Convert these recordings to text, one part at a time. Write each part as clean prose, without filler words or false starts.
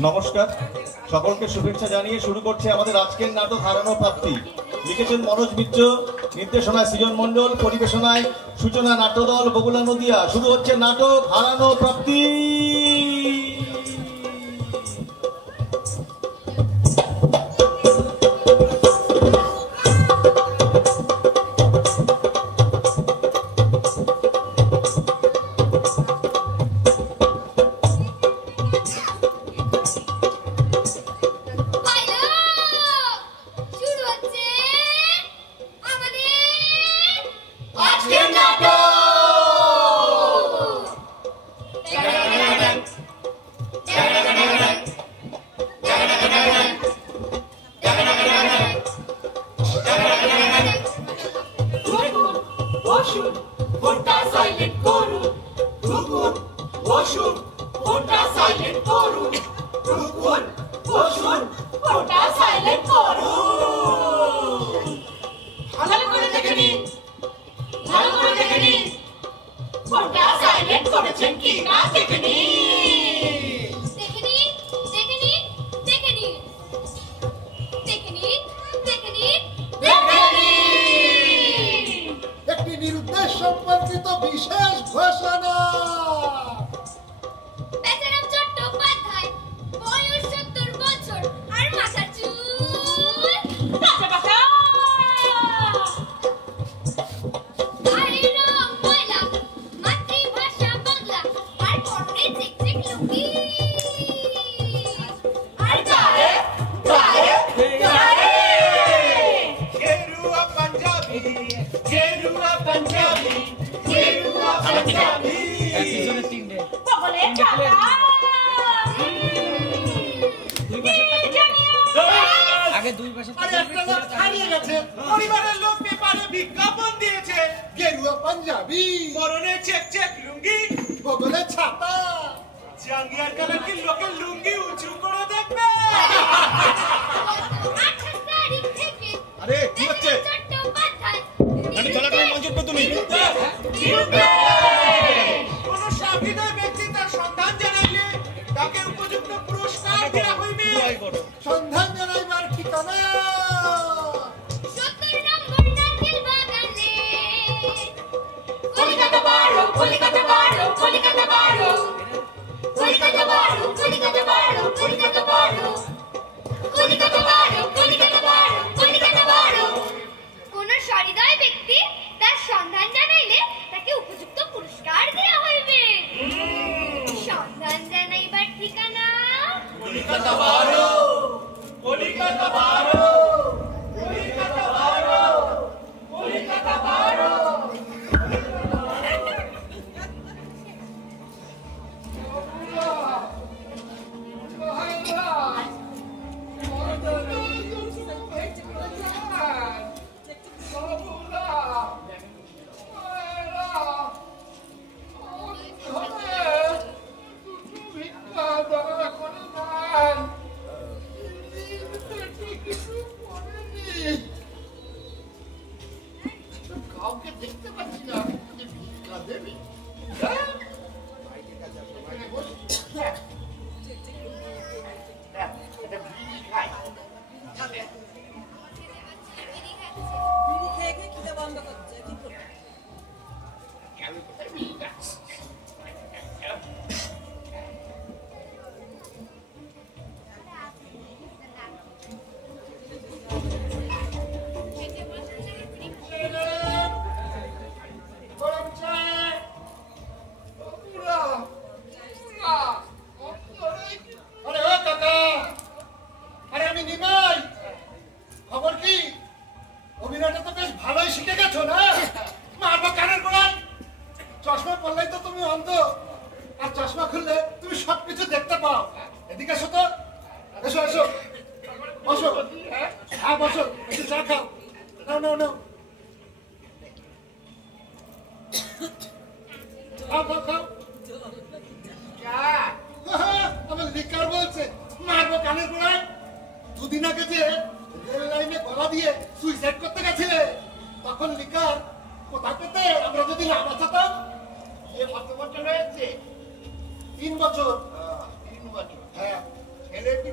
নমস্কার, সকলকে শুভেচ্ছা জানিয়ে শুরু করছে আমাদের আজকের নাটক হারানো প্রাপ্তি। লিখেছেন মনোজ মিত্র, নির্দেশনায় সৃজন মণ্ডল, পরিবেশনায় সূচনা নাট্যদল, বগুলা নদিয়া। শুরু হচ্ছে নাটক হারানো প্রাপ্তি।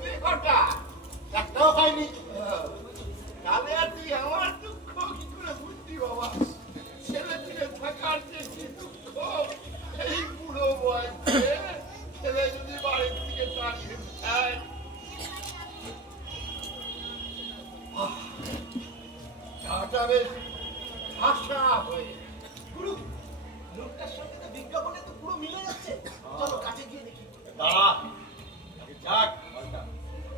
দিবি কটা? একটাও খাইনি। তাহলে আর তুই আমার দুঃখ কি করে বুঝলি বাবা? ছেলে ছেলে থাকার যে কি দুঃখ, এই বুড়ো বয়সে ছেলে যদি বাড়ির থেকে দাঁড়িয়ে যায়। চাটা বেশ ভাষা হয়ে গুরু, লোকটার সঙ্গে তো বিজ্ঞাপনে তো পুরো মিলে যাচ্ছে। চলো কাছে গিয়ে দেখি। দাঁড়া, যাক,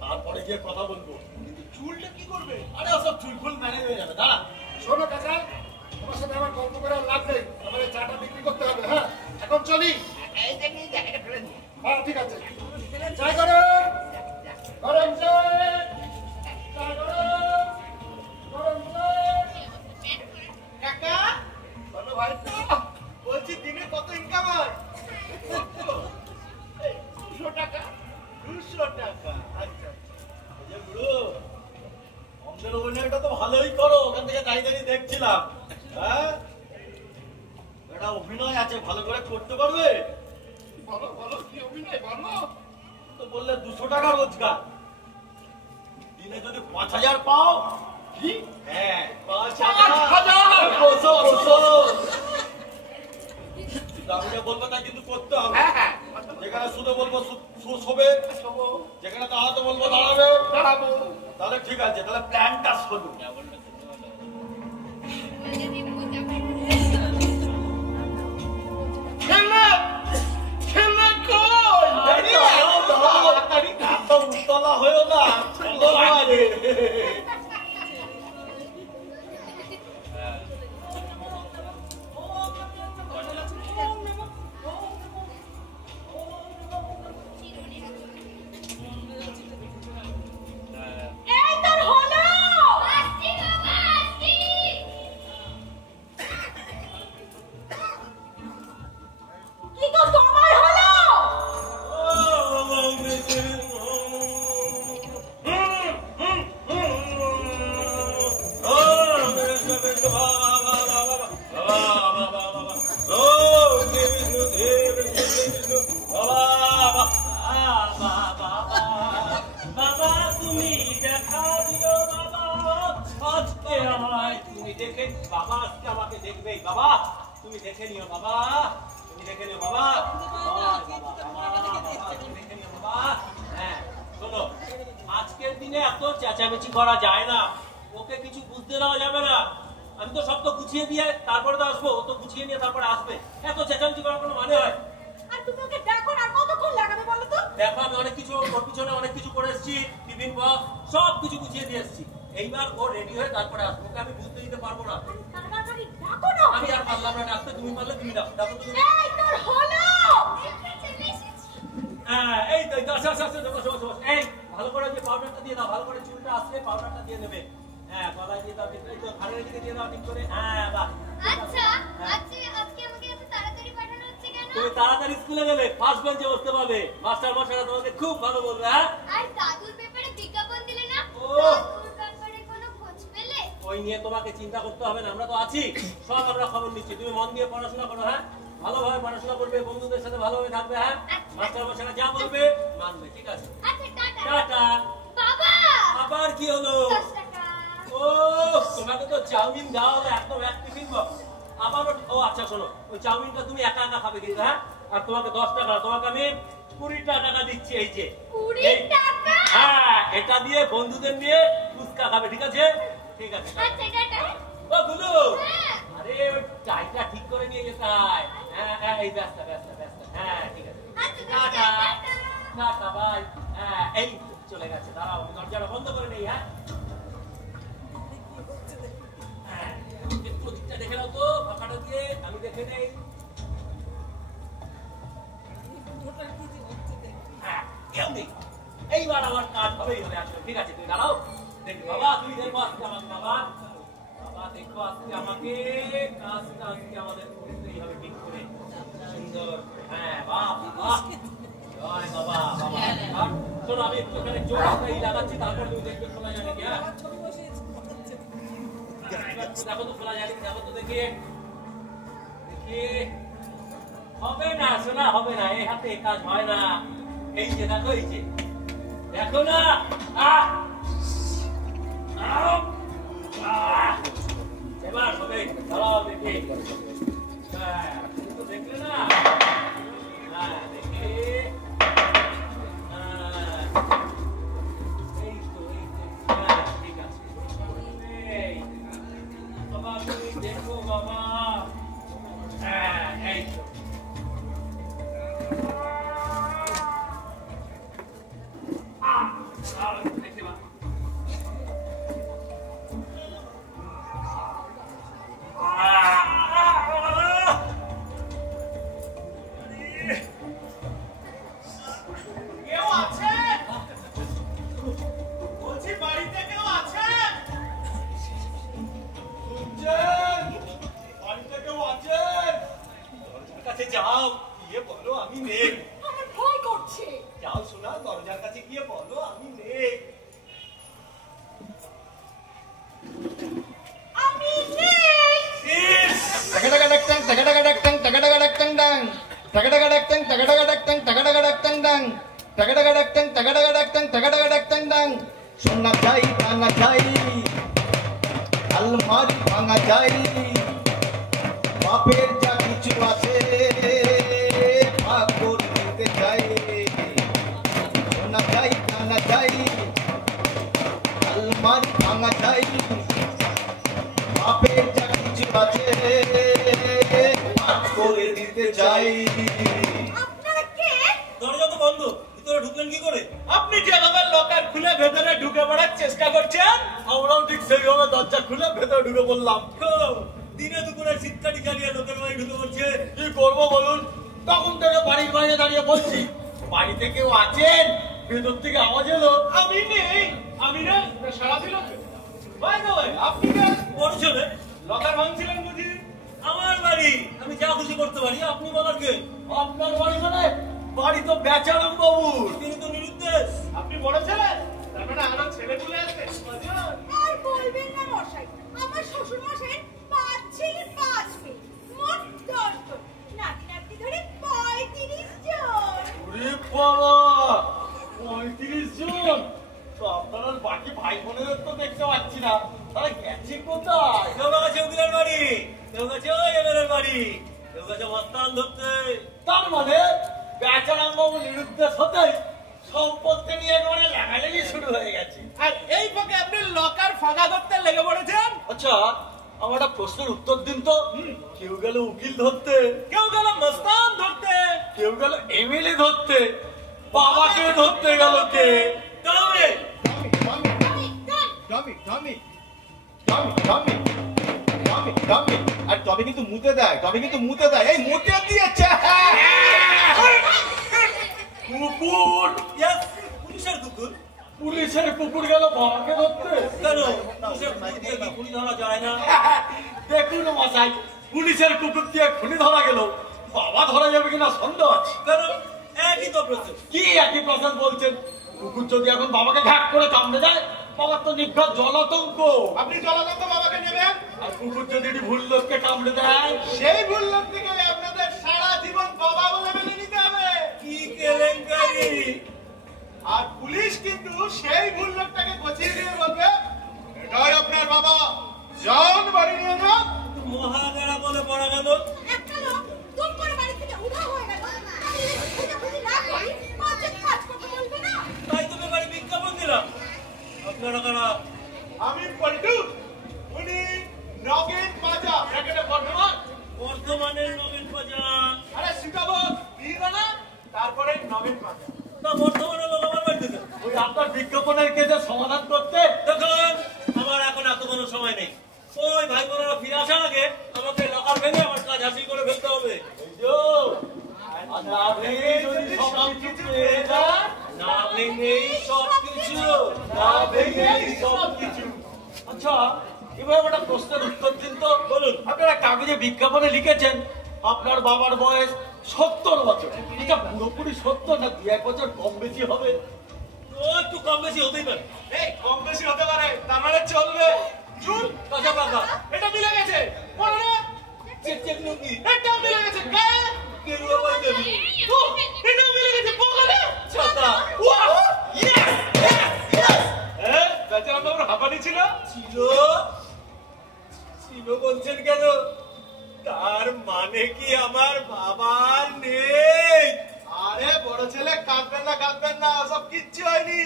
তারপরে গিয়ে কথা বলবো। কিন্তু চুলটা কি করবে? আরে ওসব চুলফুল ম্যানেজ হয়ে যাবে। দাঁড়া, শোনো কাকা, তোমার সাথে আমার গল্প করে আর লাভ নেই। আমাদের চাটা বিক্রি করতে হবে। হ্যাঁ, এখন চলি। হ্যাঁ, ঠিক আছে। চাই গরম, গরম চাই, চাই গরম, গরম চাই। কাকা, বলো ভাই। বলছি দিনে কত ইনকাম হয়? 200 টাকা। 200 টাকা। আচ্ছা, এই যে বুড়ো, অঙ্গের অভিনয়টা তো ভালোই করো। ওখান থেকে দাঁড়িয়ে দাঁড়িয়ে দেখছিলাম। হ্যাঁ, একটা অভিনয় আছে, ভালো করে করতে পারবে? বলো বলো, কি অভিনয় বলো। তো বললে 200 টাকা রোজগার, দিনে যদি 5000 পাও। কি? হ্যাঁ, 5000! বসো বসো। আমি যা বলবো তাই কিন্তু করতে হবে। হ্যাঁ, যেখানে শুধু বলবো শোবে, শোবো, যেখানে দাঁড়াতে বলবো দাঁড়াবে। দাঁড়াবো। তাহলে ঠিক আছে, তাহলে প্ল্যানটা শোনো। ছেলে, ছেলে কই? উতলা হয়েও না, সুন্দর হয়। এই তোর হলো? কি গো তোমার হলো? বাবা তুমি দেখা দিও বাবা, আজকে আমায় তুমি দেখে, বাবা আজকে আমাকে দেখবেই। বাবা তুমি দেখে নিও বাবা, তুমি দেখে নিও বাবা, তুমি দেখে নিও বাবা। হ্যাঁ শোনো, আজকের দিনে এত চেঁচামেচি করা যায় না, ওকে কিছু বুঝতে দেওয়া যাবে না। আমি তো সব তো গুছিয়ে দিয়ে তারপরে তো আসবো, ও তো গুছিয়ে নিয়ে তারপরে আসবে। এত চেঁচামেচি করার কোনো মানে হয়? আর তুমি ওকে দেখো না, কতক্ষণ লাগাবে বলো তো? দেখো আমি অনেক কিছু ওর পিছনে অনেক কিছু করে এসেছি, টিফিন বক্স সব কিছু গুছিয়ে দিয়ে এসেছি। এইবার ও রেডি হয়ে তারপরে আসবো, ওকে আমি বুঝতে দিতে পারবো না। তাড়াতাড়ি ডাকো না। আমি আর পারলাম না ডাকতে, তুমি পারলে তুমি ডাকো, ডাকো তুমি। এই তোর হলো? হ্যাঁ এই তো আসো আসো আসো, বসো বসো বসো। এই ভালো করে যে পাউডারটা দিয়ে দাও, ভালো করে চুলটা আসলে পাউডারটা দিয়ে নেবে। হ্যাঁ গলায় দিয়ে দাও, ঠিক করে ঘাড়ের দিকে দিয়ে দাও ঠিক করে। হ্যাঁ বাহ। আচ্ছা আজকে আমাকে এত তাড়াতাড়ি পাঠানো হচ্ছে কেন? তুমি তাড়াতাড়ি স্কুলে গেলে ফার্স্ট বেঞ্চে বসতে পারবে, মাস্টার মশাইরা তোমাকে খুব ভালো বলবে। হ্যাঁ আর দাদুর ব্যাপারে বিজ্ঞাপন দিলে না? ও। দাদুর ব্যাপারে কোনো খোঁজ পেলে? ওই নিয়ে তোমাকে চিন্তা করতে হবে না, আমরা তো আছি, সব আমরা খবর নিচ্ছি। তুমি মন দিয়ে পড়াশোনা করো। হ্যাঁ ভালোভাবে পড়াশোনা করবে, বন্ধুদের সাথে ভালোভাবে থাকবে। হ্যাঁ মাস্টার মশাইরা যা বলবে মানবে, ঠিক আছে? আচ্ছা টাটা। টাটা। বাবা আবার কি হলো? 10 টাকা। ও তোমাকে তো চাউমিন দেওয়া হলো, একদম এক টিফিন বক্স। আবারও ও আচ্ছা শোনো, ওই চাউমিনটা তুমি একা একা খাবে কিন্তু। হ্যাঁ আর তোমাকে 10 টাকা, তোমাকে আমি 20 টাকা দিচ্ছি। এই যে 20 টাকা? হ্যাঁ এটা দিয়ে বন্ধুদের নিয়ে ফুচকা খাবে, ঠিক আছে? ঠিক আছে আচ্ছা টাটা। ও গুলু, হ্যাঁ। আরে ওই টাইটা ঠিক করে নিয়ে যেতে হয়। হ্যাঁ হ্যাঁ এই ব্যস্ত ব্যস্ত ব্যস্ত। হ্যাঁ ঠিক আছে, আচ্ছা টাটা টাটা। Tata bye. হ্যাঁ এই চলে গেছে, দাঁড়াও আমি দরজাটা বন্ধ করে নেই। হ্যাঁ হ্যাঁ একটু দিকটা দেখে নাও তো, ফাঁকাটা দিয়ে আমি দেখে নেই। হ্যাঁ কেউ নেই, এইবার আমার কাজ হবেই হবে আসলে। ঠিক আছে তুই দাঁড়াও, দেখি বাবা, তুই দেখবো আজকে আমাকে। বাবা বাবা দেখবো আজকে আমাকে, কাজটা আজকে আমাদের করতেই হবে ঠিক করে, সুন্দর করে। হ্যাঁ বাহ বাহ, জয় বাবা বাবা। আর শোনো আমি একটু এখানে জোরটাই লাগাচ্ছি, তারপর তুমি দেখবে খোলা যাবে কি। হ্যাঁ দেখো তো খোলা যাবে, দেখো তো দেখি দেখি। হবে না শোনা, হবে না, এই হাতে কাজ হয় না। এই যে দেখো, এই যে দেখো না এবার হবে দাঁড়াও দেখি দেখলে না দেখি এই তো ঠিক আছে বাবা তুমি দেখো বাবা এই তো যাও গিয়ে বলো আমি নেই। আমার ভয় করছে। যাও শোনা দরজার কাছে গিয়ে বলো আমি নেই। আমি নেই। টাকাটাকাটাকটাং টাকাটাকাটাকটাং টাকাটাকাটাকটাং ডাং টাকাটাকাটাকটাং টাকাটাকাটাকটাং টাকাটাকাটাকটাং ডাং টাকাটাকাটাকটাং টাকাটাকাটাকটাং টাকাটাকাটাকটাং ডাং সোনা চাই কানা চাই আলমারি ভাঙা চাই বাপের যা কিছু আছে ভাগ করে দিতে চাই সোনা চাই কানা চাই আলমারি ভাঙা চাই বাপের যা কিছু আছে ভাগ করে দিতে চাই। আপনারা কে? দরজা তো বন্ধ, ভিতরে ঢুকলেন কি করে? আপনি যেভাবে লকার খুলে ভেতরে ঢুকে পড়ার চেষ্টা করছেন আমরাও ঠিক সেইভাবে দরজা খুলে ভেতরে ঢুকে পড়লাম। দিনে দুপুরে শীতকাটি চালিয়ে লোকের বাড়ি ঢুকে পড়ছে, কি করবো বলুন? তখন থেকে বাড়ির বাইরে দাঁড়িয়ে বলছি বাড়িতে কেউ আছেন? ভেতর থেকে আওয়াজ এলো আমি নেই। আমি নেই সারা দিল আপনি বড় ছেলে লকার ভাঙছিলেন বুঝি? আমার বাড়ি, আমি যা খুশি করতে পারি। আপনি বলার কে? আপনার বাড়ি মানে বাড়ি তো বেচারাম বাবুর, তিনি তো নিরুদ্দেশ। আপনি বড় ছেলে, তার মানে আমার ছেলে তুলে আসছে। আর বলবেন না মশাই, আমার শ্বশুর মশাই 5 ছেলে 5 মেয়ে, মোট 10 জন, নাতি নাতনি ধরে 35 জন। ওরে বাবা, 35 জন! তো আপনার বাকি ভাই বোনেদের তো দেখতে পাচ্ছি না, তারা গেছে কোথায়? কেউ গেছে উকিলের বাড়ি, কেউ গেছে ওই এমএলএর বাড়ি, কেউ গেছে মস্তান ধরতে। তার মানে বেচারাম বাবু নিরুদ্দেশ হতে সম্পত্তি নিয়ে একেবারে লাগালাগি শুরু হয়ে গেছে। আর এই ফাঁকে আপনি লকার ফাঁকা করতে লেগে পড়েছেন। আচ্ছা, আমার একটা প্রশ্নের উত্তর দিন তো। কেউ গেল উকিল ধরতে, কেউ গেল মস্তান ধরতে, কেউ গেল এমএলএ ধরতে, বাবাকে ধরতে গেল কে? তবে আর তবে কিন্তু মুতে দেয়, তবে কিন্তু মুতে দেয়। এই মুতে দিয়েছে কুকুর। পুলিশের কুকুর? পুলিশের কুকুর গেল বাবাকে ধরতে? কেন পুলিশের কুকুর দিয়ে কি খুনি ধরা যায় না? দেখুন মশাই, পুলিশের কুকুর দিয়ে খুনি ধরা গেল, বাবা ধরা যাবে কিনা সন্দেহ আছে। কেন? একই তো প্রশ্ন। কি একই প্রশ্ন বলছেন? কুকুর যদি এখন বাবাকে ঘাট করে কামড়ে দেয়, বাবার তো নির্ঘাত জলাতঙ্ক। আপনি জলাতঙ্ক বাবাকে নেবেন? আর কুকুর যদি ভুল লোককে কামড়ে দেয়, সেই ভুল লোক থেকে আপনাদের সারা জীবন বাবা বলে মেনে নিতে হবে। কি কেলেঙ্কারি! আর পুলিশ কিন্তু সেই ভুল লোকটাকে বচিয়ে দিয়ে বলবে এটাই আপনার বাবা, যান বাড়ি নিয়ে যান। মহাগেরা বলে পড়া গেল। একটা লোক দুম করে বাড়ি থেকে উধাও হয়ে গেল, আমি খুঁজে না করি পাঁচের কাজ করতে বলবে না? তাই তো বাড়ি বিজ্ঞাপন দিলাম। আপনারা কারা? আমি পল্টু, উনি নগেন মাজা। ব্র্যাকেটে বর্ধমান, বর্ধমানের নগেন মাজা। আরে সীতাবত না, তারপরে নগেন মাজা। না বর্ধমানের লোক আমার বাড়িতে ওই আপনার বিজ্ঞাপনের কেসের সমাধান করতে। দেখুন, আমার এখন এত কোনো সময় নেই। ওই ভাই বোনেরা ফিরে আসার আগে আমাকে লকার ভেঙে আমার কাজ হাসিল করে ফেলতে হবে। না ভেঙে যদি সবকিছু পেয়ে যান, না ভেঙেই সবকিছু, না ভেঙেই সবকিছু। আচ্ছা, এবার একটা প্রশ্নের উত্তর দিন তো। বলুন। আপনারা কাগজে বিজ্ঞাপনে লিখেছেন আপনার বাবার বয়স 70 বছর। এটা পুরোপুরি সত্য না 2-1 বছর কম বেশি হবে? একটু কম বেশি হতেই পারে। এই কম বেশি হতে পারে, তার মানে চলবে। চুল কাঁচা পাকা, এটা মিলে গেছে। বলো না চেক লুঙ্গি, এটা মিলে গেছে। গায়ে গেরুয়া পাঞ্জাবি, এটা মিলে গেছে। বলো না ছাতা। Wow, yes! ছিল ছিল বলছেন কেন? তার মানে কি আমার বাবার নেই? আরে বড় ছেলে, কাঁদবেন না, সব কিচ্ছু হয়নি।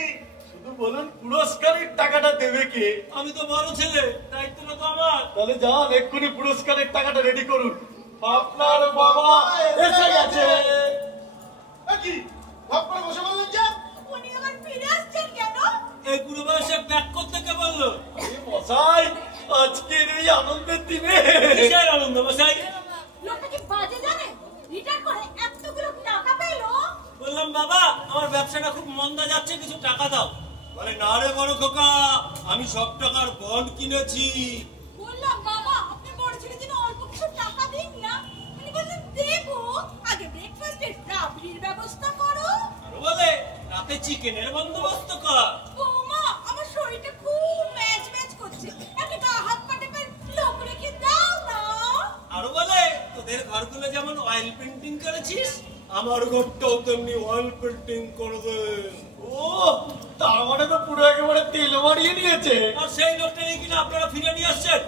শুধু বলুন পুরস্কারের টাকাটা দেবে কে? আমি তো বড় ছেলে, দায়িত্বটা তো আমার। তাহলে যান, এক্ষুনি পুরস্কারের টাকাটা রেডি করুন। আপনার বাবা এসে গেছে। কি ভাব করে বসে বললেন যে উনি আবার ফিরে আসছেন কেন? এই বুড়ো বয়সে ব্যাক করতে কে বললো? মশাই, আজকের এই আনন্দের দিনে কিসের আনন্দ মশাই? লোকটা কি বাজে জানে? রিটার্ন করে এতগুলো টাকা পেলো। বললাম বাবা আমার ব্যবসাটা খুব মন্দা যাচ্ছে, কিছু টাকা দাও। বলে না রে বড় খোকা, আমি সব টাকার বন্ড কিনেছি। বললাম বাবা আপনি বড় ছেলের জন্য অল্প কিছু টাকা দিন না। উনি বললেন দেবো, আগে ব্রেকফাস্টের রাবড়ির ব্যবস্থা করো। আরো বলে রাতে চিকেনের বন্দোবস্ত কর। ও মা, আমার শরীরটা খুব ম্যাচ করছে, একটা গা হাত পাটে পার লোক রেখে দাও না। আরো বলে তোদের ঘরগুলো যেমন অয়েল পেন্টিং করেছিস, আমার ঘরটাও তেমনি অয়েল পেন্টিং করে দে। ও, তার মানে তো পুরো একেবারে তেল মারিয়ে নিয়েছে। আর সেই লোকটা নিয়ে কিনা আপনারা ফিরে নিয়ে আসছেন।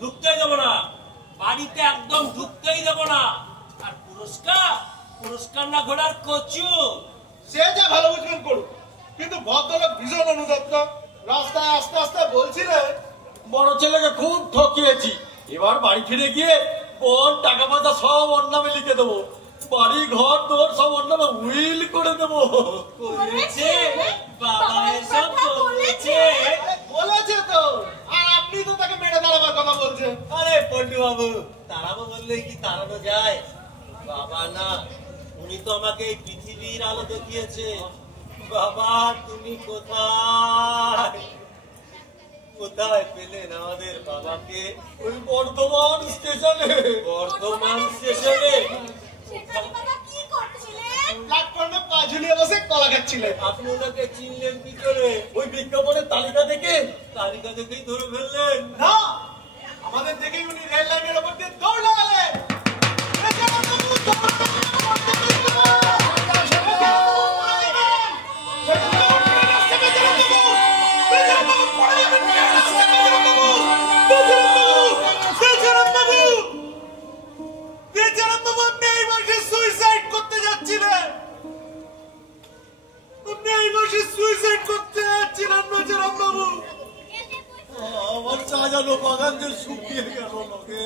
ঢুকতেই দেবো না, বাড়িতে একদম ঢুকতেই দেবো না। আর পুরস্কার না ঘোড়ার কচু। সে যা ভালো বুঝবেন করুন, কিন্তু ভদ্রলোক ভীষণ অনুতপ্ত। রাস্তায় আস্তে আস্তে বলছিলেন বড় ছেলেকে খুব ঠকিয়েছি, এবার বাড়ি ফিরে গিয়ে বোন টাকা পয়সা সব ওর নামে লিখে দেবো, বাড়ি ঘর তোর সব ওর নামে উইল করে দেবো। বলেছে বাবা এসব বলেছে। বলেছে তো, আর আপনি তো তাকে মেরে দাঁড়াবার কথা বলছেন। আরে পল্টু বাবু, তাড়াবো বললেই কি তাড়ানো যায়? বাবা না, উনি তো আমাকে এই পৃথিবীর আলো দেখিয়েছে। বাবা তুমি কোথায় পেলেন আমাদের বাবাকে? ওই বর্ধমান স্টেশনে। বর্ধমান স্টেশনে? সেখানে বাবা কি করছিলেন? প্ল্যাটফর্মে পা ঝুলিয়ে বসে কলা খাচ্ছিলেন। আপনি ওনাকে চিনলেন কি করে? ওই বিজ্ঞাপনের তালিকা দেখে। তালিকা দেখেই ধরে ফেললেন? না, আমাদের দেখেই উনি রেল লাইনের ওপর দিয়ে দৌড় লাগালেন। সুইসাইড করতে যাচ্ছিলেন বেচারাম বাবু। আমার সাজানো বাগান যে শুকিয়ে গেল লোকে।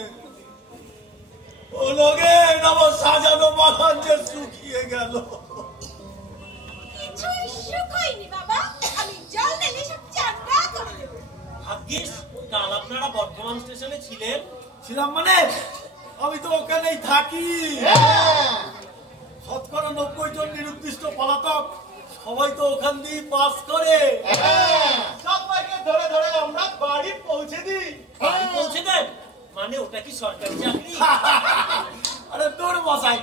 ও লোকে, আমার সাজানো বাগান যে শুকিয়ে গেল। কিছুই শুকায়নি বাবা, আমি জল ঢেলে সব চাঙ্গা করে দেবো। ভাগ্যিস কাল আপনারা বর্ধমান স্টেশনে ছিলেন। ছিলাম মানে আমি তো ওখানেই থাকি। শতকরা 90 জন নিরুদ্দিষ্ট পলাতক সবাই তো ওখান দিয়ে পাস করে। সবাইকে ধরে ধরে আমরা বাড়ি পৌঁছে দিই। বাড়ি পৌঁছে দেন? মানে ওটা কি সরকারি চাকরি? আরে তোর মশাই,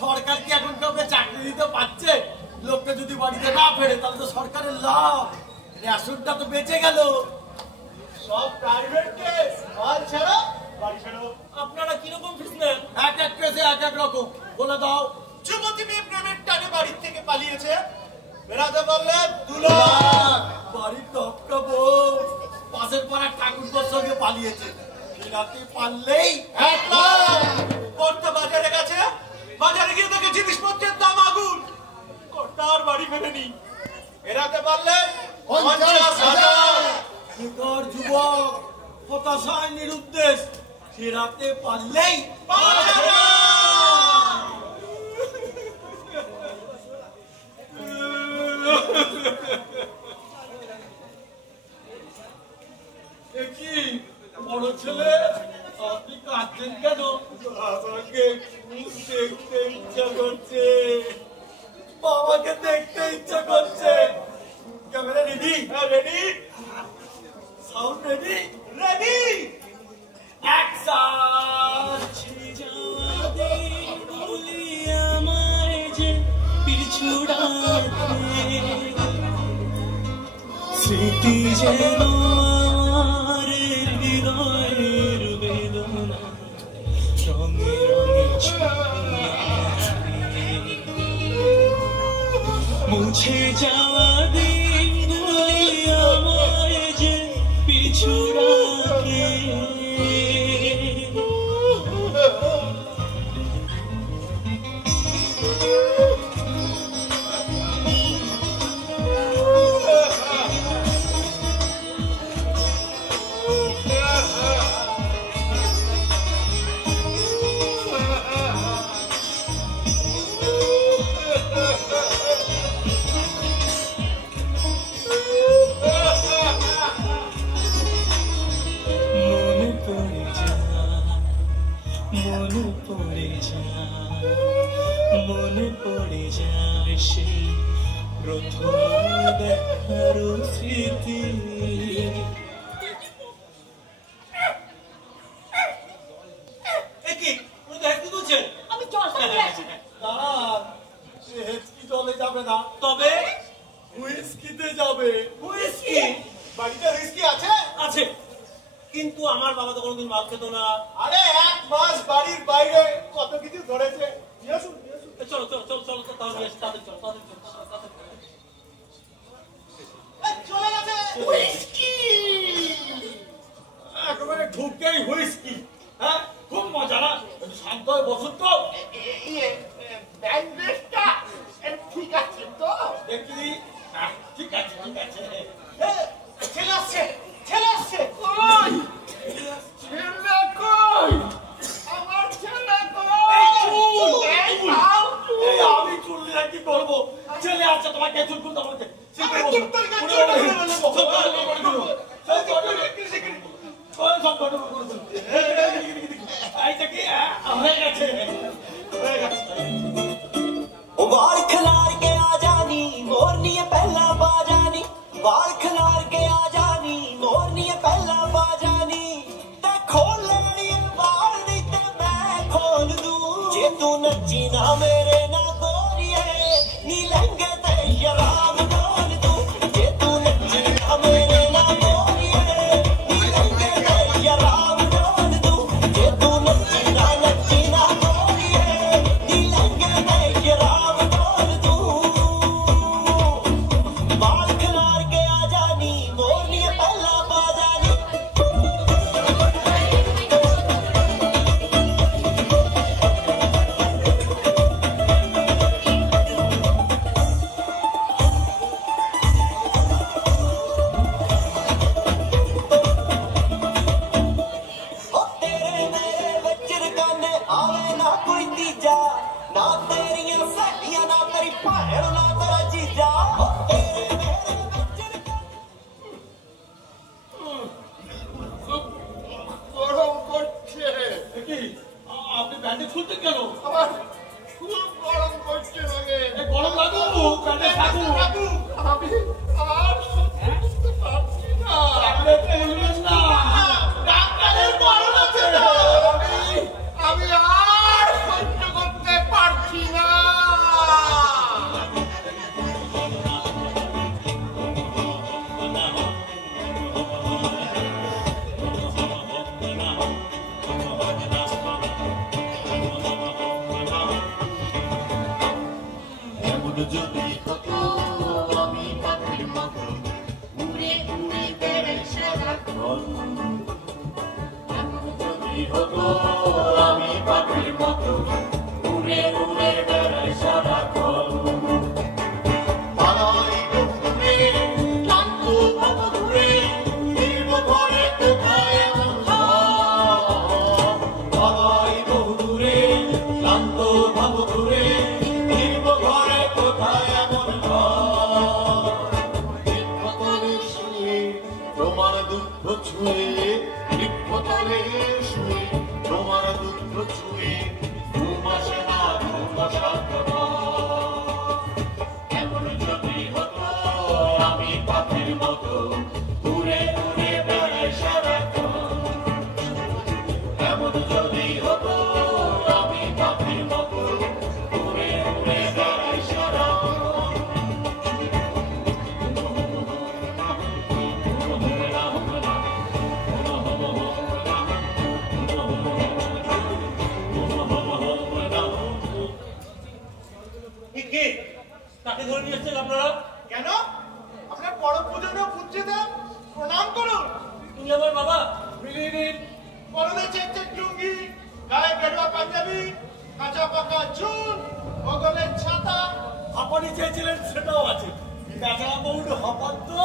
সরকার কি এখন কাউকে চাকরি দিতে পারছে? লোকটা যদি বাড়িতে না ফেরে তাহলে তো সরকারের লাভ, রেশনটা তো বেঁচে গেল। সব প্রাইভেট কেস, মাল ছাড়া বাড়ি ফেরো। আপনারা কিরকম ফিস নেন? এক এক কেসে এক এক রকম, বলে দাও। যুবতী মেয়ে প্রেমের টানে বাড়ির থেকে পালিয়েছে, বেড়াতে পারলে 2 লাখ। বাড়ির টপকা বউ পাশের পাড়ার ঠাকুরদার সঙ্গে পালিয়েছে, ফেরাতে পারলেই 1 লাখ। কর্তা বাজারে গেছে, বাজারে গিয়ে দেখে জিনিসপত্রের দাম আগুন, কর্তা আর বাড়ি ফেরেনি। বেড়াতে পারলে 50,000। বেকার যুবক হতাশায় নিরুদ্দেশ, ফেরাতে পারলেই 5,000। কি বড় ছেলে, আপনি কাঁদছেন কেন? আমাকে দেখতে ইচ্ছা করছে। বাবাকে দেখতে ইচ্ছা করছে। Camera ready? Ready? Sound ready? Ready? Action! স্মৃতি যেন আমার হৃদয়ের বেদনা রঙে রঙে মুছে যাওয়া দিনগুলি আমায় যে পিছু রাখে মনে পড়ে যায় সেই প্রথম দেখার স্মৃতি আমি জলটা নিয়ে আসি। দাঁড়ান, সে হেঁচকি জলে যাবে না, তবে হুইস্কিতে যাবে। হুইস্কি বাড়িতে হুইস্কি আছে? আছে, কিন্তু আমার বাবা তো কোনোদিন মাল খেত না। আরে 1 মাস বাড়ির বাইরে কত কিছু ধরেছে। নিয়ে আসুন, নিয়ে আসুন। চলো চলো চলো চলো তো, তাহলে তাদের চলো তাদের চলো তাদের চলো। চলে গেছে হুইস্কি, একেবারে ঢুকেই হুইস্কি। হ্যাঁ, খুব মজা না? শান্ত হয়ে বসুন তো। ব্যান্ডেজটা ঠিক আছে তো? দেখি, ঠিক আছে, ঠিক আছে। ছেলে আসছে, ছেলে আসছে। কই ছেলে কই? আমার ছেলে কই? এই নাও চুল। এই আমি চুল নিয়ে কি করবো? ছেলে আসছে, তোমাকে চুল খুলতে বলছে। আমি চুল তোর কাছে চলে যাবো। बाल खिलार के आ जानी मोरनी पहला बाजानी बाल खिलार के आ जानी मोरनी पहला बाजानी ते खोल लेनी बाल दी ते मैं खोल दूं जे तू नच्ची ना मेरे ना गोरिए नी लहंगे ते शराब खोल दूं जे तू नच्ची ना मेरे ना गोरिए नी लहंगे ते शराब खोल दूं जे तू नच्ची ना गोरिए नी लहंगे ते शराब खोल दूं बाल खिलार के आ जानी मोरनी पहला बाजानी ओ तेरे मेरे बच्चर गाने आवे ना कोई तीजा ना तेरियां सखियां ना तेरी भैन ना तेरा जीजा ओ तेरे मेरे बच्चर গরম করছে। আপনি ব্যান্ডেজ খুলতে কেন? আমার খুব গরম করছে লাগে। গরম লাগুক, ব্যান্ডেজ থাকুক। আমি আর সহ্য করতে পারছি না। আপনি বলবেন না, ডাক্তারের পরামর্শ আছে। আমি আর সহ্য করতে পারছি না। এমন যদি হতো আমি পাখির মতো উড়ে উড়ে বেড়াই সারাক্ষণ এমন যদি হতো আমি পাখির মতো উড়ে উড়ে বেড়াই সারাক্ষণ পালাই বহুদূরে ক্লান্ত ভবঘুরে ফিরব ঘরে কোথায় এমন ঘর পালাই বহুদূরে ক্লান্ত ভবঘুরে ফিরব ঘরে কোথায় এমন ঘর বৃক্ষতলে শুয়ে তোমার দুঃখ ছুঁয়ে বৃক্ষতলে শুয়ে তোমার দুঃখ ছুঁয়ে ঘুম আসে না ঘুম অসাধ্য এমন যদি হতো আমি পাখির মতো উড়ে উড়ে বেড়াই সারাক্ষণ এমন যদি হতো আমি পাখির মতো উড়ে উড়ে বেড়াই সারাক্ষণ কি তাকে ধরে নিয়ে এসছেন আপনারা? কেন? আপনার পরম পূজনীয় পুত্রদের প্রণাম করুন। তুমি আমার বাবা মিলিয়ে নিন। পরনে চেকচেক লুঙ্গি, গায়ে গেরুয়া পাঞ্জাবি, কাঁচা পাকা চুল, বগলে ছাতা। আপনি চেয়েছিলেন সেটাও আছে। বেচারা বউটা হাঁপাত তো।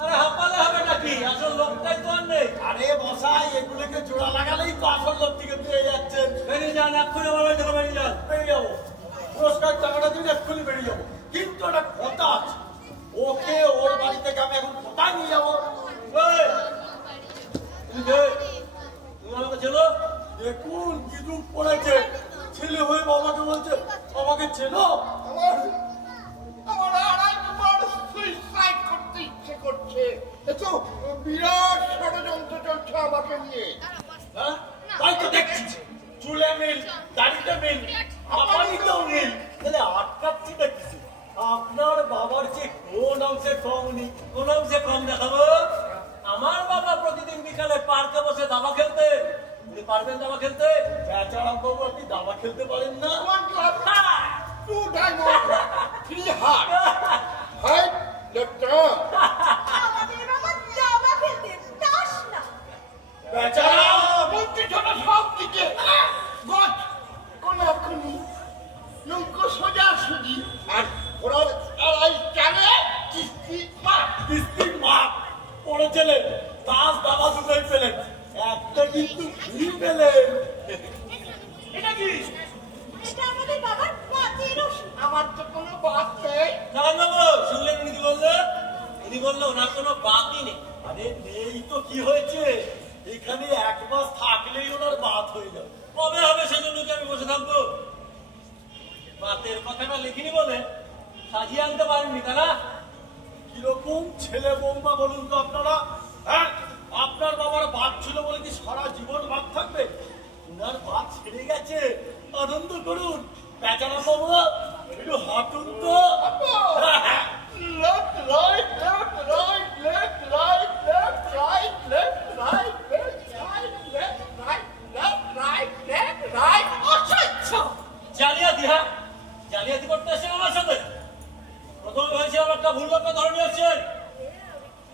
আরে হাঁপালে হবে নাকি? আসল লোকটাই তো আর নেই। আরে মশাই, এগুলোকে জোড়া লাগালেই তো আসল লোকটিকে পেয়ে যাচ্ছেন। বেরিয়ে যান, এক্ষুনি আমার বাড়ি থেকে বেরিয়ে যান। বেরিয়ে যাবো, পুরস্কার টাকাটা দিন, এক্ষুনি বেরিয়ে যাবো। কিন্তু একটা কথা আছে, ওকে ওর বাড়ি থেকে আমি এখন কোথায় নিয়ে যাবো? এই, তুমি কে? তুমি আমাকে চেনো? দেখুন কি রূপ পড়েছে, ছেলে হয়ে বাবাকে বলছে আমাকে চেনো? আমার আর একবার সুইসাইড করতে ইচ্ছে করছে। এতো বিরাট ষড়যন্ত্র চলছে আমাকে নিয়ে। হ্যাঁ, তাই তো দেখছি। চুলে মিল, দাড়িতে মিল, হাঁপানিতেও মিল, তাহলে আটকাচ্ছি দেখছি। আপনার বাবার যে কোন অংশে কম নেই? কোন অংশে কম দেখাবো? আমার বাবা প্রতিদিন বিকালে পার্কে বসে দাবা খেলতে। তুমি পারবেন দাবা খেলতে? বেচারাম বাবু, আপনি দাবা খেলতে পারেন না? 1 club, 2 diamond, 3 heart, 5 left turn। আমাদের বাবা দাবা খেলতে, তাস না। বেচারা বুদ্ধি ছোট সব দিকে। গজ, কোনাকুনি, নৌকো সোজাসুজি, আর ঘোড়ার আড়াই চালে কিস্তি মার। কিস্তির মাপ পড়েছিলে, তাস দাবা দুটোই পেলেন, একটা কিন্তু ঘুরি পেলেন। এটা কি? এটা আমাদের বাবার বাতির ওষুধ। আমার তো কোনো বাদ নেই। দাঁড়ান বাবু, শুনলেন উনি কি বললো? উনি বললো ওনার কোনো বাকি নেই। আরে নেই তো কি হয়েছে, এখানে 1 মাস থাকলেই ওনার বাত হয়ে যাবে। কবে হবে সেজন্য কি আমি বসে থাকবো? বাতের কথাটা লিখিনি বলে সাজিয়ে আনতে পারেননি, তাই না? কিরকম ছেলে বৌমা বলুন তো আপনারা? হ্যাঁ, আপনার বাবার বাত ছিল বলে কি সারা জীবন বাত থাকবে? উনার বাত ছেড়ে গেছে, আনন্দ করুন। বেচারা বাবু, একটু হাঁটুন তো। Left, right, left, right, left, right, left, right, left, right, left, right, left, right, left, right, left, right। অসহ্য। জালিয়াতি, হ্যাঁ জালিয়াতি করতে এসেছেন আমার সাথে। প্রথমে ভেবেছিলাম একটা ভুল লোককে ধরে নিয়ে এসছেন,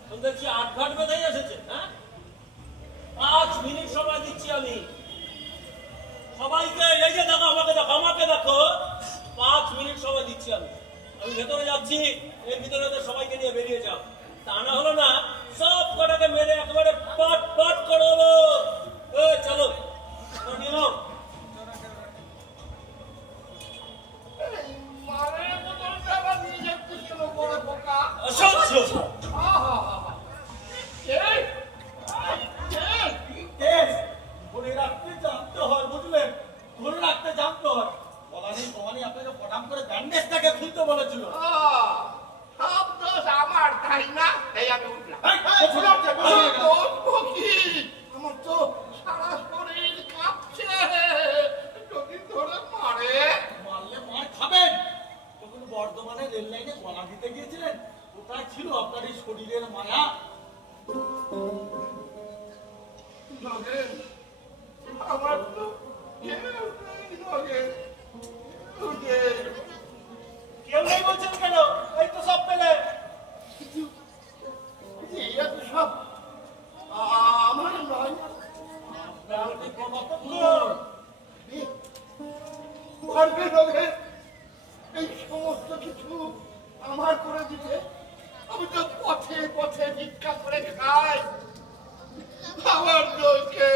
এখন দেখছি 8 ঘাট বেঁধেই এসেছে। হ্যাঁ, 5 মিনিট সময় দিচ্ছি আমি সবাইকে। এই যে দেখো, আমাকে দেখো, আমাকে দেখো, 5 মিনিট সময় দিচ্ছি আমি। আমি ভেতরে যাচ্ছি, এর ভিতরে ওদের সবাইকে নিয়ে বেরিয়ে যাও। তা না হলো না সব কটাকে মেরে একেবারে পট পট করে দেবো। এই চলো, নিয়ে নাও। এই মারের বোতলটা আবার নিয়ে যাচ্ছিস কেন বড় বোকা? অসহ্য। আহা! কে? কে? কেস ধরে রাখতে জানতে হয়, বুঝলেন? ধরে রাখতে জানতে হয়। বলা নেই বলা নেই, আপনাকে পটাম করে ব্যান্ডেজটাকে খুলতে বলেছিল। সব দোষ আমার, তাই না? তাই আমি উঠলাম। এই, বসুন আপনি, বসুন এখানে। দোষ কি? আমার তো সারা শরীর কাঁপছে। যদি ধরে মারে। মারলে মার খাবেন। যখন বর্ধমানে রেল লাইনে গলা দিতে গিয়েছিলেন, কোথায় ছিল আপনার এই শরীরের মায়া? নগেন, আমার তো কেউ নেই নগেন। নগেন। কেউ নেই বলছেন কেন? এই তো সব পেলে। এটা তো সব আমার নয়। আপনি বাবা তো কোন? পারবে নগেন এই সমস্ত কিছু আমার করে দিতে? আমি তো পথে পথে ভিক্ষা করে খাই। আমার দোষে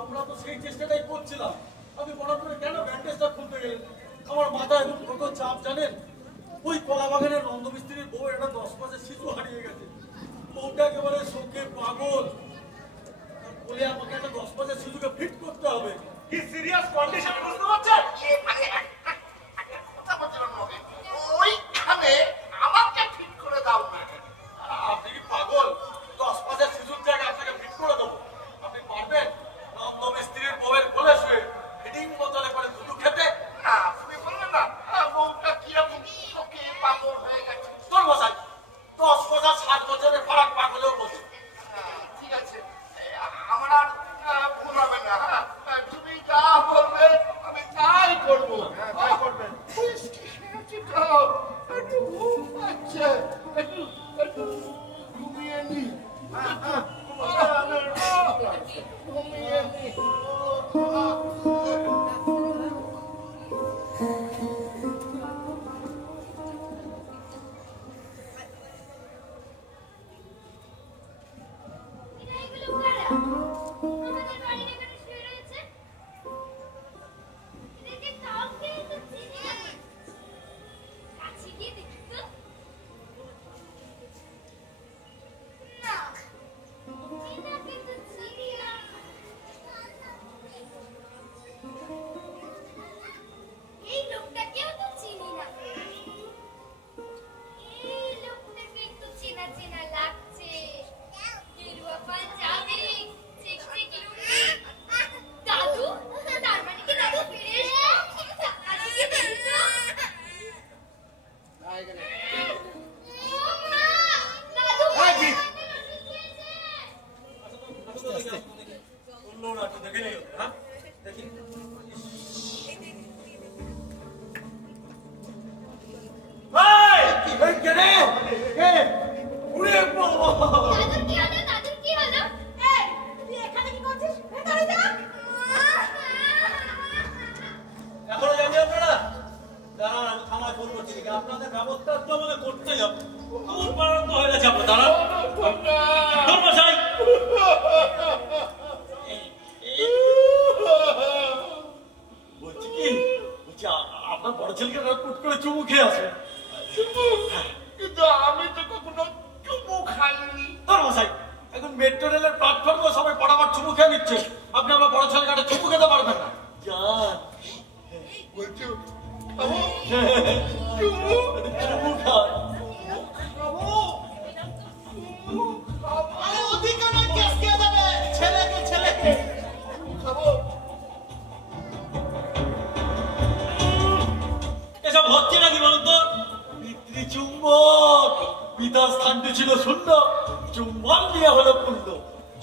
আমরা তো সেই চেষ্টাটাই করছিলাম। আপনি বলার পরে কেন ব্যান্ডেজটা খুলতে গেলেন? আমার মাথায় এখন কত চাপ জানেন? ওই কলা বাগানের নন্দমিস্ত্রির বউ একটা 10 মাসের শিশু হারিয়ে গেছে। বউটা একেবারে শোকে পাগল। বলে আমাকে একটা 10 মাসের শিশুকে ফিট করতে হবে। কি সিরিয়াস কন্ডিশন বুঝতে পারছেন? কথা বলছিলাম নগেন, ওইখানে আমাকে ঠিক করে দাও না। আপনি কি পাগল? 10 মাসের শিশুর জায়গায় আপনাকে ফিট করে দেবো? আপনি পারবেন নন্দমিস্ত্রির বউয়ের কোলে শুয়ে ফিটিং বোতলে করে দুধ খেতে? না, তুমি বললে না বউটা কিরকম শোকে পাগল হয়ে গেছে। তোর মশাই 10 বছর 7 বছরের ফারাক পাগলেও বলছে। ঠিক আছে, আমার আর ভুল হবে না। তুমি যা বলবে আমি তাই করবো।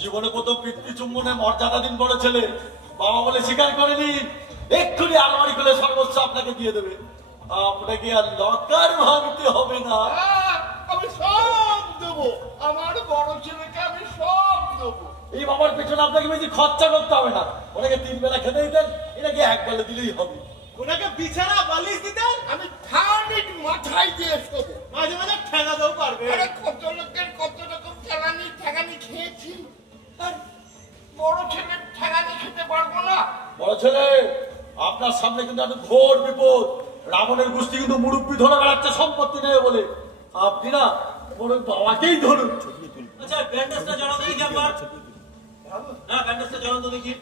জীবনে প্রথম পিতৃ চুম্বনে মর্যাদাধীন বড় ছেলে বাবা বলে স্বীকার করেনি, এক্ষুনি আলমারি খুলে সর্বস্ব আপনাকে দিয়ে দেবে। আপনাকে আর লকার ভাঙতে হবে না। আমি সব দেবো, আমার বড় ছেলেকে আমি সব দেবো। এই বাবার পেছনে আপনাকে বেশি খরচা করতে হবে না। ওনাকে 3 বেলা খেতে দিতেন, এনাকে 1 বেলা দিলেই হবে। ওনাকে বিছানা বালিশ দিতেন, আমি ঠানিক মাথায় দিয়ে শোবো। মাঝে মাঝে ঠেঙাতেও পারবে। আরে কত লোকের কত রকম ঠেঙানি খেয়েছি, বড় ছেলের ঠেঙানি খেতে পারবো না। বড় ছেলে, আপনার সামনে কিন্তু একটা ঘোর বিপদ। রাবণের গোষ্ঠী কিন্তু মুরব্বী ধরে বেড়াচ্ছে সম্পত্তি নেই বলে। আপনি না বরং বাবাকেই ধরুন। আচ্ছা, ব্যান্ডেজটা জানাও দেখি একবার। হ্যাঁ, ব্যান্ডেজটা জানাও তো দেখি।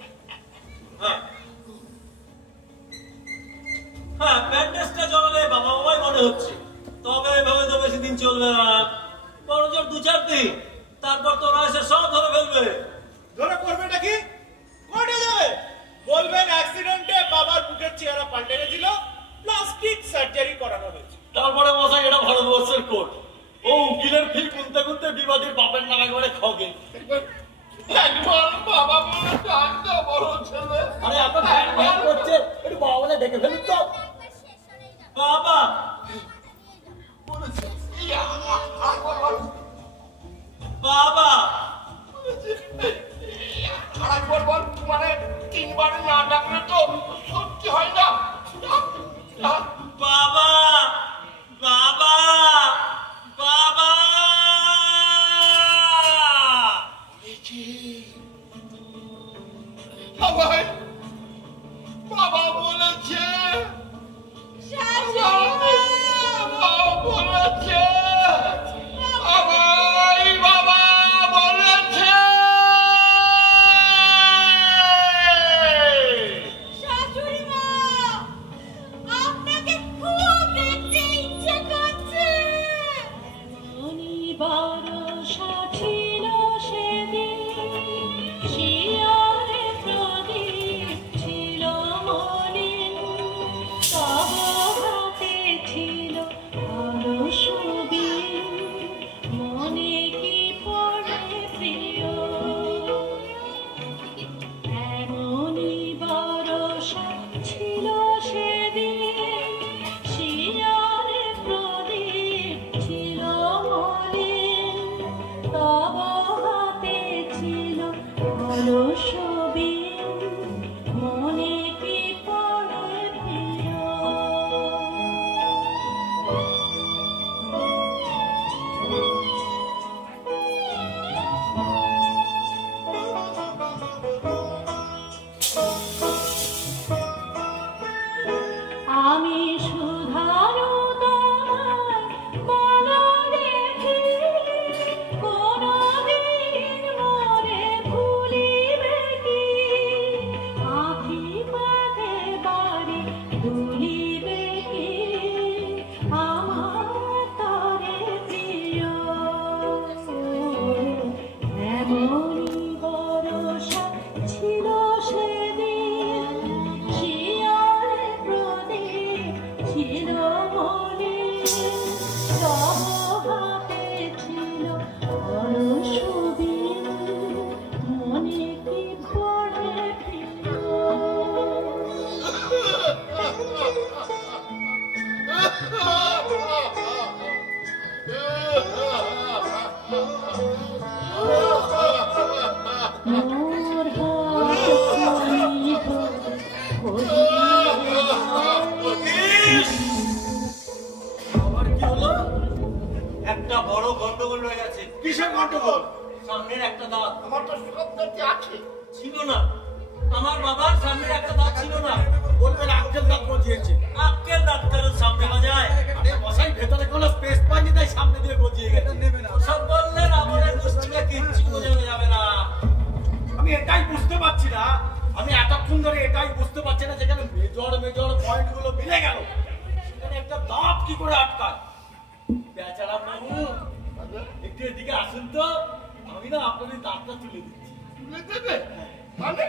হ্যাঁ হ্যাঁ, ব্যান্ডেজটা জানালে বাবা বাবাই মনে হচ্ছে। তবে এভাবে তো বেশি দিন চলবে না, বরঞ্চ 2-4 দিন, তারপর তো ওরা এসে সব ধরে ফেলবে। ধরে করবে নাকি? কোর্টে যাবে, বলবেন অ্যাক্সিডেন্টে বাবার বুকের চেহারা পাল্টে গেছিল, প্লাস্টিক সার্জারি করানো হয়েছে। তারপরে মশাই, এটা ভারতবর্ষের কোর্ট। ও উকিলের ফি গুনতে গুনতে বিবাদীর বাপের নাম একবারে খগে। একবার বাবা বলে ডাকতো বড় ছেলে। আরে আপনার ভ্যান ভ্যান করছে, একটু বাবা বলে ডেকে ফেলুন তো। বাবা বাবা আরেকবার বল, মানে 3 বার না ডাকলে তো সত্যি হয় না। বাবা বাবা বাবা সবাই বাবা বলেছে, বাবা বলেছে, আমায় বাবা বলেছে। শাশুড়ি মা, আপনাকে খুব দেখতে ইচ্ছে করছে। বরষা ছিল সেদিন, শিয়ারে প্রদীপ ছিল মলিন, তব হাতে ছিল পরশ বীণ, মনে কি পড়ে প্রিয়। এমনই বরষা ছিল সেদিন, শিয়ারে প্রদীপ ছিল মলিন, তব হাতে ছিল পরশ বীণ, ভুলিবে কি আমার তারে প্রিয় এমনই ভরসা ছিল সেদিন শিয়ারে প্রদীপ ছিল মনে তব হাতে ছিল পরশবিন মনে কি পড়ে প্রিয় মোর হাত সহিত আবার কি হলো? একটা বড় গন্ডগোল হয়ে গেছে। কিসের গন্ডগোল? সামনের একটা দাঁত আমার তো সব দাঁতই আছে। ছিল না। আমার বাবার সামনের একটা দাঁত ছিল না। বলবেন আক্কেল দাঁত গজিয়েছে। আক্কেল দাঁত কারণ সামনে বাজায়। আরে মশাই ভেতরে কোনো স্পেস পাইনি তাই সামনে দিয়ে গজিয়ে গেছে। সব বললেন আমাদের দুশ্চিন্তা কিচ্ছু বোঝানো যাবে না। আমি এটাই বুঝতে পারছি না, আমি এতক্ষণ ধরে এটাই বুঝতে পারছি না যেখানে মেজর পয়েন্ট গুলো মিলে গেল সেখানে একটা দাঁত কি করে আটকায়। বেচারা বাবু একটু এদিকে আসুন তো, আমি না আপনার দাঁতটা তুলে দিচ্ছি। তুলে দেবে? মানে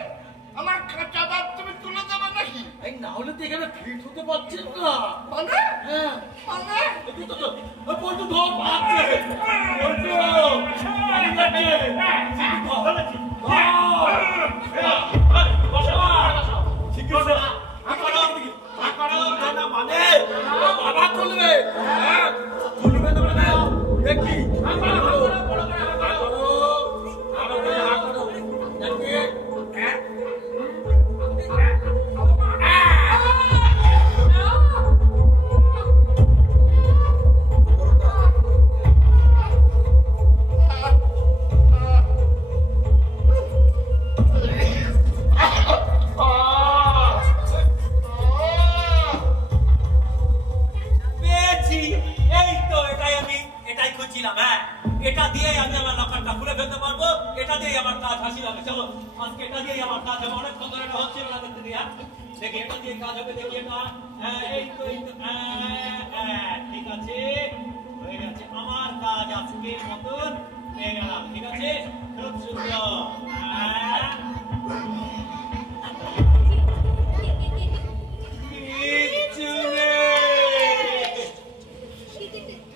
আমার কাঁচা দাঁত তুমি তুলে দেবে নাকি? এই না হলে তো এখানে ফিট হতে পারছেন না। মানে হ্যাঁ মানে পল্টু ধর ভাবছে পল্টু মানে বাবা চলবে চলবে না মানে দেখি এটা দিয়েই আমি আমার লকারটা খুলে ফেলতে পারবো, এটা দিয়েই আমার কাজ হাসি হবে। চলো আজকে এটা দিয়েই আমার কাজ হবে। অনেক সুন্দর এটা হচ্ছিল না দেখতে দিয়া, দেখি এটা দিয়ে কাজ হবে। দেখি এটা এই তো ঠিক আছে, হয়ে গেছে আমার কাজ আজকের মতন হয়ে গেলাম। ঠিক আছে, খুব সুন্দর।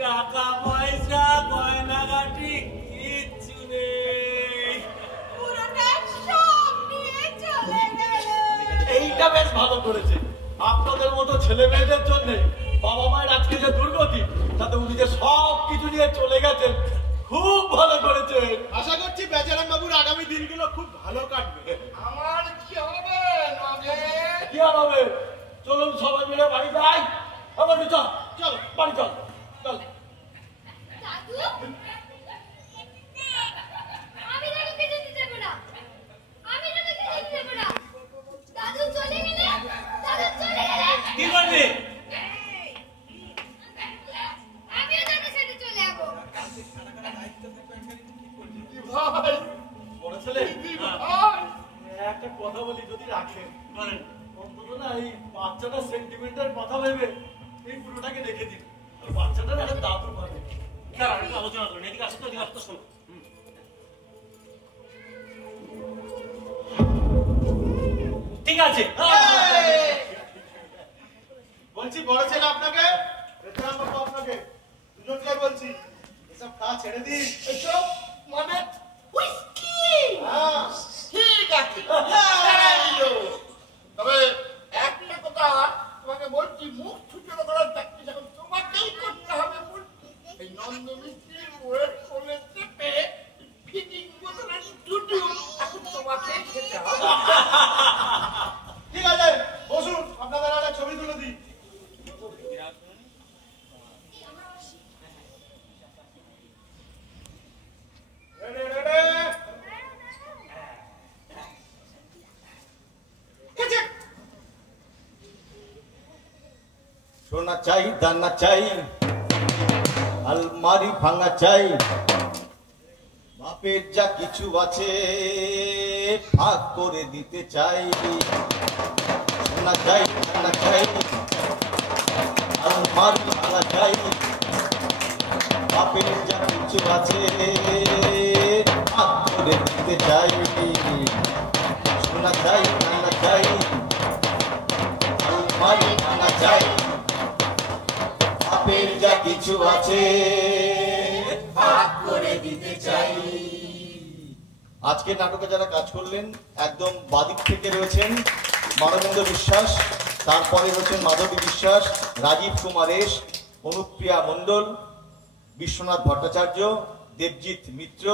টাকা পয়সা গয়নাগাটি কিচ্ছু নেই, পুরোটা সব নিয়ে চলে গেল। এইটা বেশ ভালো করেছে। আপনাদের মতো ছেলে মেয়েদের জন্য বাবা মায়ের আজকে যে দুর্গতি, তাতে উনি যে সব কিছু নিয়ে চলে গেছেন, খুব ভালো করেছে। আশা করছি বেচারাম বাবুর আগামী দিনগুলো খুব ভালো কাটবে। আমার কি হবে নগেন? কি আর হবে? চলুন সবাই মিলে বাড়ি যাই। আমার চল চল বাড়ি চল চল। দাদু আমি দাদুকে যেতে দেব না, আমি দাদুকে যেতে দেব না। দাদু চলে গেলে, দাদু চলে গেলে কি করবে? আমিও দাদুর সাথে চলে যাবো। ভাই বড় ছেলে ভাই একটা কথা বলি, যদি রাখেন বলেন। অন্তত না এই বাচ্চাটা সেন্টিমেন্টের কথা ভেবে এই পুরোটাকে রেখে দিন। বাচ্চাটার একটা দাদু পাবে। দাঁড়ান, একটু আলোচনা করুন। এদিকে আসো তো, এদিকে আসো তো, শোনো। ঠিক আছে, বলছি বড় ছেলে আপনাকে, বেচারাম বাবু আপনাকে, দুজনকে বলছি এসব কাজ ছেড়ে দিন। এসব মানে হুইস্কি। হ্যাঁ, ঠিক আছে ছেড়ে দিও। তবে একটা কথা তোমাকে বলছি, মুখ ছুটো করার চাকরি যখন তোমাকেই করতে হবে বলছি, এই নন্দ মিস্ত্রির বইয়ের কোলে চেপে ফিটিং বদলের দুটো এখন তোমাকে খেতে হবে। ঠিক আছে বসুন, আপনাদের একটা ছবি তুলে দিই। সোনা চাই, দানা চাই, আলমারি ভাঙা চাই, বাপের যা কিছু আছে ভাগ করে দিতে চাই। সোনা চাই, দানা চাই, মারি ভাঙা চাই, বাপের যা কিছু আছে ভাগ করে দিতে চাই, সোনা চাই রান্না চাই, মারি ভাঙা চাই, বাপের যা কিছু আছে ভাগ করে দিতে চাই। আজকের নাটকে যারা কাজ করলেন একদম বাদিক থেকে রয়েছেন মানবেন্দ্র বিশ্বাস, তারপরে রয়েছেন মাধবী বিশ্বাস, রাজীব কুমারেশ, অনুপ্রিয়া মণ্ডল, বিশ্বনাথ ভট্টাচার্য, দেবজিৎ মিত্র,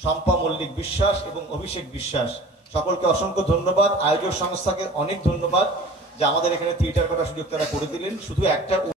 শম্পা মল্লিক বিশ্বাস এবং অভিষেক বিশ্বাস। সকলকে অসংখ্য ধন্যবাদ। আয়োজক সংস্থাকে অনেক ধন্যবাদ যে আমাদের এখানে থিয়েটার করার সুযোগ তারা করে দিলেন। শুধু একটা